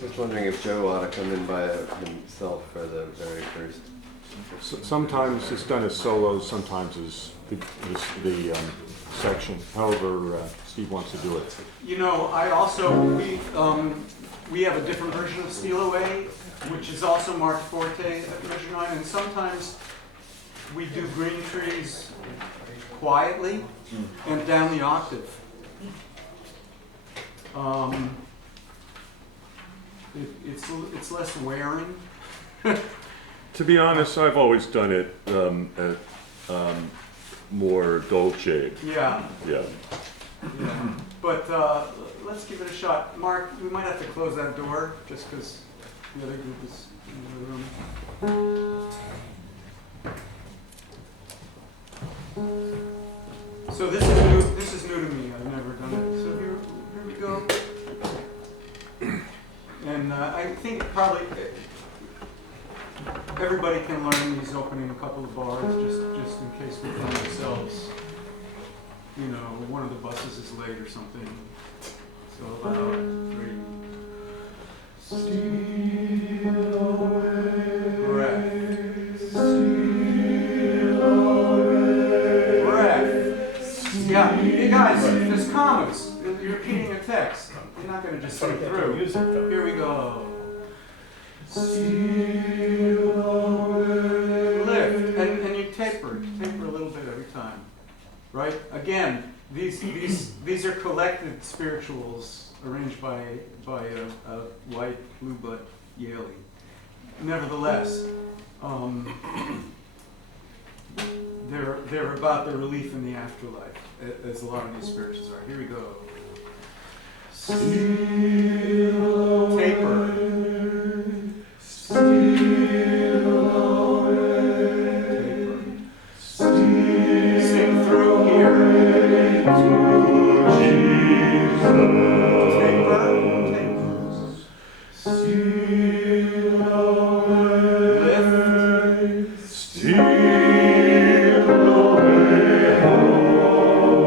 Just wondering if Joe ought to come in by himself for the very first. Sometimes it's done as solos, sometimes as the section. However, Steve wants to do it. You know, we have a different version of Steal Away, which is also marked forte at measure 9, and sometimes we do Green Trees quietly and down the octave. It's less wearing. To be honest, I've always done it at more dolce. Yeah. Yeah. Yeah. But let's give it a shot. Mark, we might have to close that door just because the other group is in the room. So this is new to me. I've never done it. So here we go. And I think probably everybody can learn these opening a couple of bars just in case we find ourselves, you know, one of the buses is late or something. So about 3. Steal away. Breath. Steal away. Breath. Yeah, you guys, there's commas. You're repeating a text. You're not going to just sing through. Here we go. Steal away. Lift. And you taper a little bit every time. Right? Again, these are collected spirituals arranged by a white blue butt Yaley. Nevertheless, they're about the relief in the afterlife, as a lot of these spirituals are. Here we go. Steal taper. Steal away. Taper. Sing through here. Taper. Steal away. Lift. Steal away home.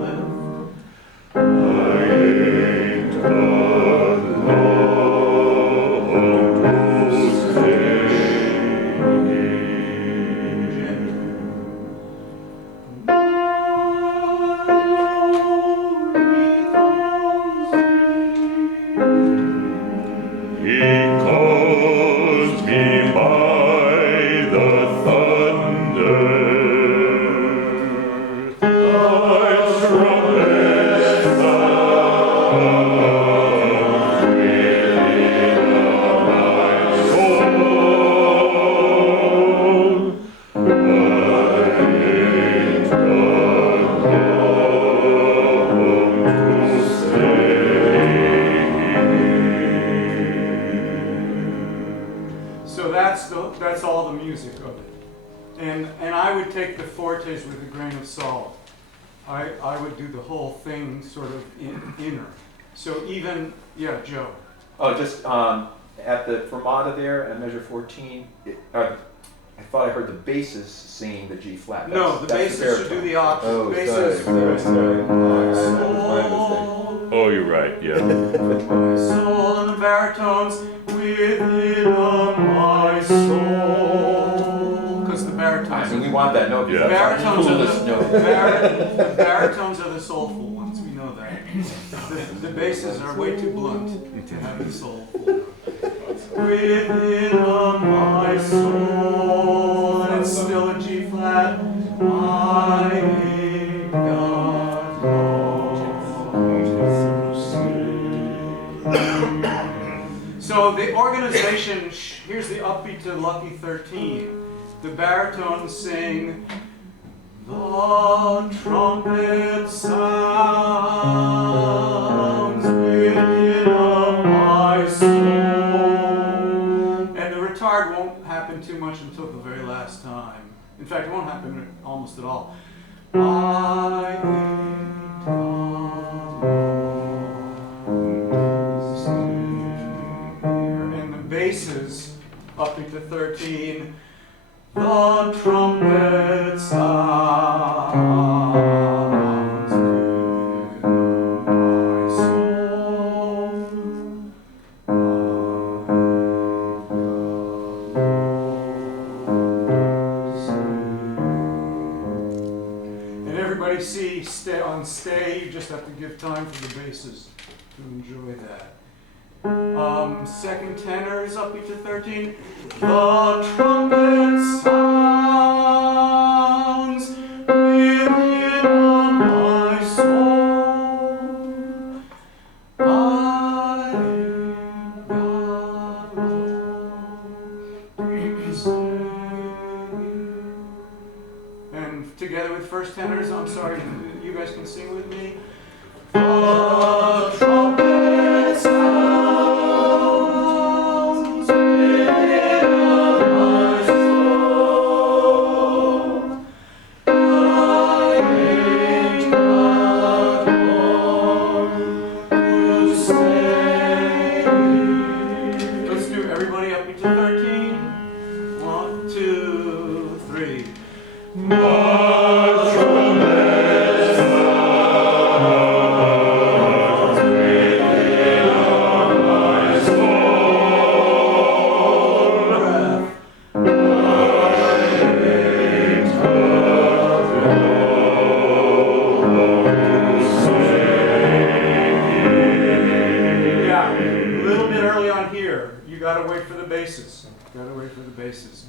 Lift. I ain't got love to stay. He calls me by the thunder. I trumpet sound within my soul. I ain't got love to stay. So that's all the music of it, and I would take the fortes with a grain of salt. I would do the whole thing sort of inner. So even Joe. Oh, just at the fermata there at measure 14, I thought I heard the basses singing the G flat. No, the basses should do the octave. Oh, Basses. sorry. That was my Oh, you're right. Yeah. My soul and the baritones within my soul. Because the baritones. I mean, we want that note. Yeah. The baritones are Coolest note. the baritones are the soulful ones. We know that. The basses are way too blunt to have the soulful. Within my soul, and it's still a G flat. I ain't got no. So the organization, here's the upbeat to Lucky 13. The baritones sing, the trumpet sounds within my soul. And the retard won't happen too much until the very last time. In fact, it won't happen almost at all. I ain't got and the basses up into 13. The trumpet sounds within my soul. stay, you just have to give time for the basses to enjoy that. Second tenor is upbeat to 13. The trumpet sounds within my soul. I am and together with first tenors, I'm sorry, you guys can sing with me. The trumpet sounds within my soul. I ain't got home to stay. Let's do everybody up to 13. 1, 2, 3.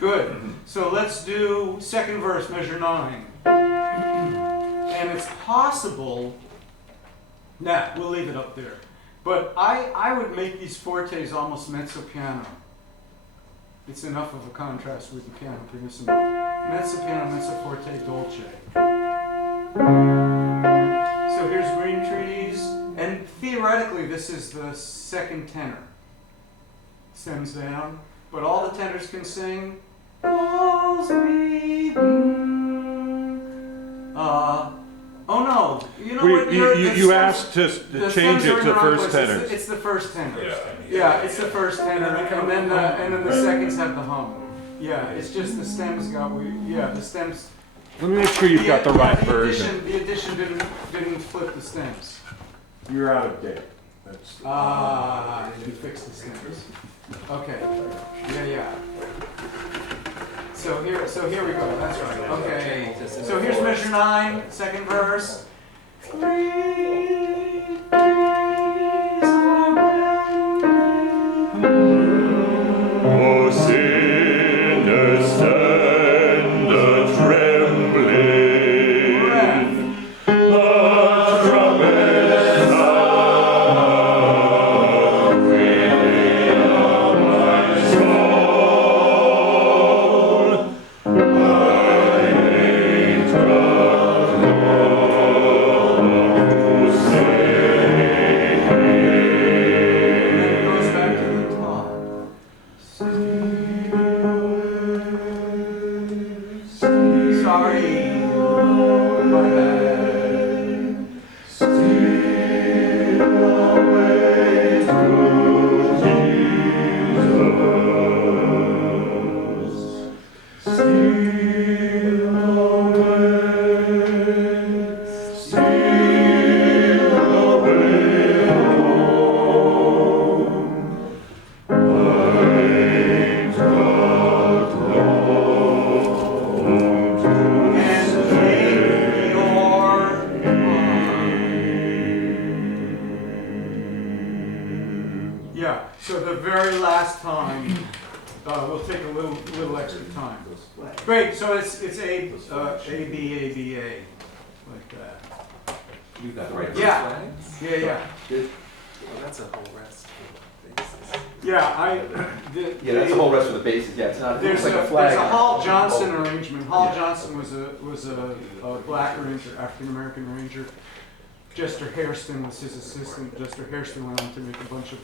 Good. So let's do second verse, measure 9. And it's possible, nah, we'll leave it up there. But I would make these fortes almost mezzo piano. It's enough of a contrast with the piano. Mezzo piano, mezzo forte, dolce. So here's green trees. And theoretically, this is the second tenor. Stems down. But all the tenors can sing. Oh no! You know what? You asked to change it to first tenor. It's the first tenor. Yeah, it's the first tenor, and then the seconds have the hum. Yeah, it's just the stems the stems. Let me make sure you've got the right version. The addition didn't flip the stems. You're out of date. That's you fixed the stems. Okay. Yeah. So here we go. That's right. Okay. So here's measure 9, second verse. O sinners, stand a-trembling. The trumpet sound within my soul. I ain't got home to stay. It goes back to the top. Sorry. My bad. Steal away to Jesus. Steal away home. I ain't got home to And take your yeah. So the very last time, we'll take a little extra time. Great. So it's A B A B A, like that. You got the right Yeah. verse, Yeah. Well, that's a whole rest of the basis. Yeah. Yeah, that's the whole rest of the bases. Yeah, it's not. There's it's like a, a flag. there's a Hall Johnson Oh. arrangement. Hall Yeah. Johnson was a black arranger, African American arranger. Jester Hairston was his assistant. Jester Hairston went on to make a bunch of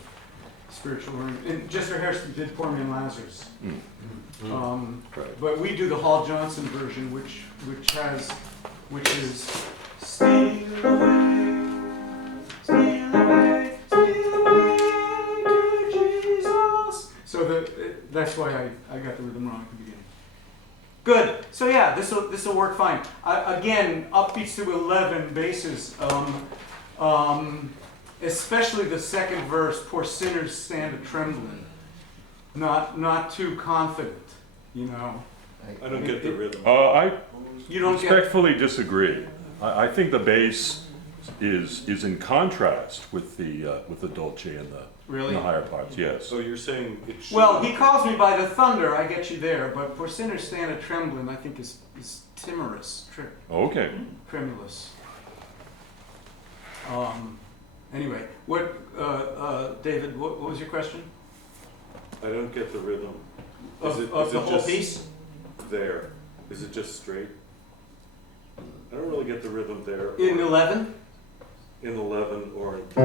spiritual arrangements. And Jester Hairston did Pour Me in Lazarus. Right. But we do the Hall Johnson version, which is steal away to Jesus. So that's why I got the rhythm wrong at the beginning. Good. So yeah, this will work fine. Again, upbeats to 11 basses. Especially the second verse. Poor sinners stand a trembling. Not too confident. You know. I don't get the rhythm. I You don't get. respectfully disagree. I think the bass is in contrast with the dolce and Really? the higher parts. Yes. So you're saying it should. Well, he calls me by the thunder, I get you there, but Porcinder Stana Tremblin, I think is timorous, Okay. tremulous. Anyway, David, what was your question? I don't get the rhythm. Of Is the it whole just piece? there? Is it just straight? I don't really get the rhythm there. In or 11? in 11 or in 13.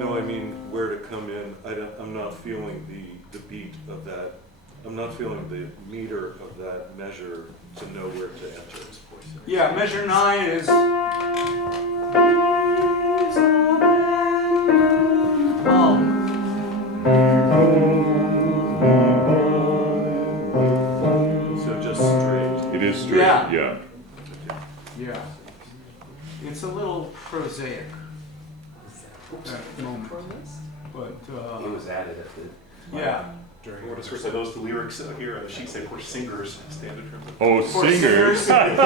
No, I mean where to come in. I'm not feeling the beat of that. I'm not feeling the meter of that measure to know where to enter. Yeah, measure 9 is. So just straight. It is straight. Yeah. Yeah. Yeah. It's a little prosaic, that moment. But, It was added at the. yeah. During For what it's worth, are those the lyrics here on the sheet say for singers, standard terms? Oh, For singers. singers.